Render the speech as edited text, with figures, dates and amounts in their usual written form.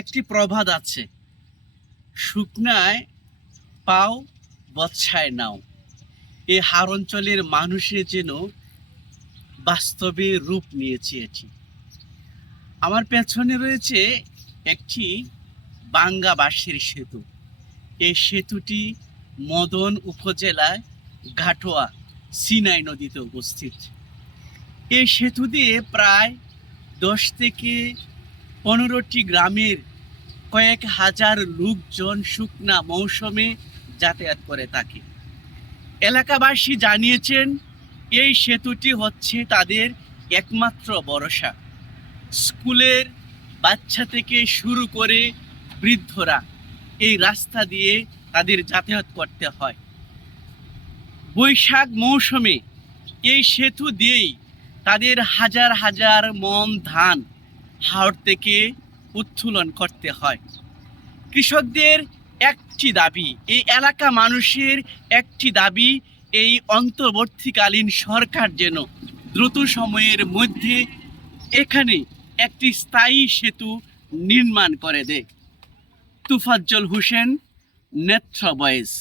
একটি প্রবাদ আছে, শুকনায় পাও বৎসায় নাও। এই হার অঞ্চলের মানুষের যেন বাস্তবে রূপ নিয়েছে এটি। আমার পেছনে রয়েছে একটি বাঙ্গা বাঁশের সেতু। এই সেতুটি মদন উপজেলায় ঘাটোয়া সিনাই নদীতে উপস্থিত। এই সেতু দিয়ে প্রায় 10 থেকে 15টি গ্রামের কয়েক হাজার লোকজন শুকনা মৌসুমে যাতায়াত করে থাকে। এলাকাবাসী জানিয়েছেন এই সেতুটি হচ্ছে তাদের একমাত্র ভরসা। স্কুলের বাচ্চা থেকে শুরু করে বৃদ্ধরা এই রাস্তা দিয়ে তাদের যাতায়াত করতে হয়। বৈশাখ মৌসুমে এই সেতু দিয়েই তাদের হাজার হাজার মন ধান হাওড় থেকে উত্তোলন করতে হয়। কৃষকদের একটি দাবি, এই এলাকা মানুষের একটি দাবি, এই অন্তর্বর্তীকালীন সরকার যেন দ্রুত সময়ের মধ্যে এখানে একটি স্থায়ী সেতু নির্মাণ করে দেয়। তুফাজ্জল হোসেন, নেত্র ভয়েস।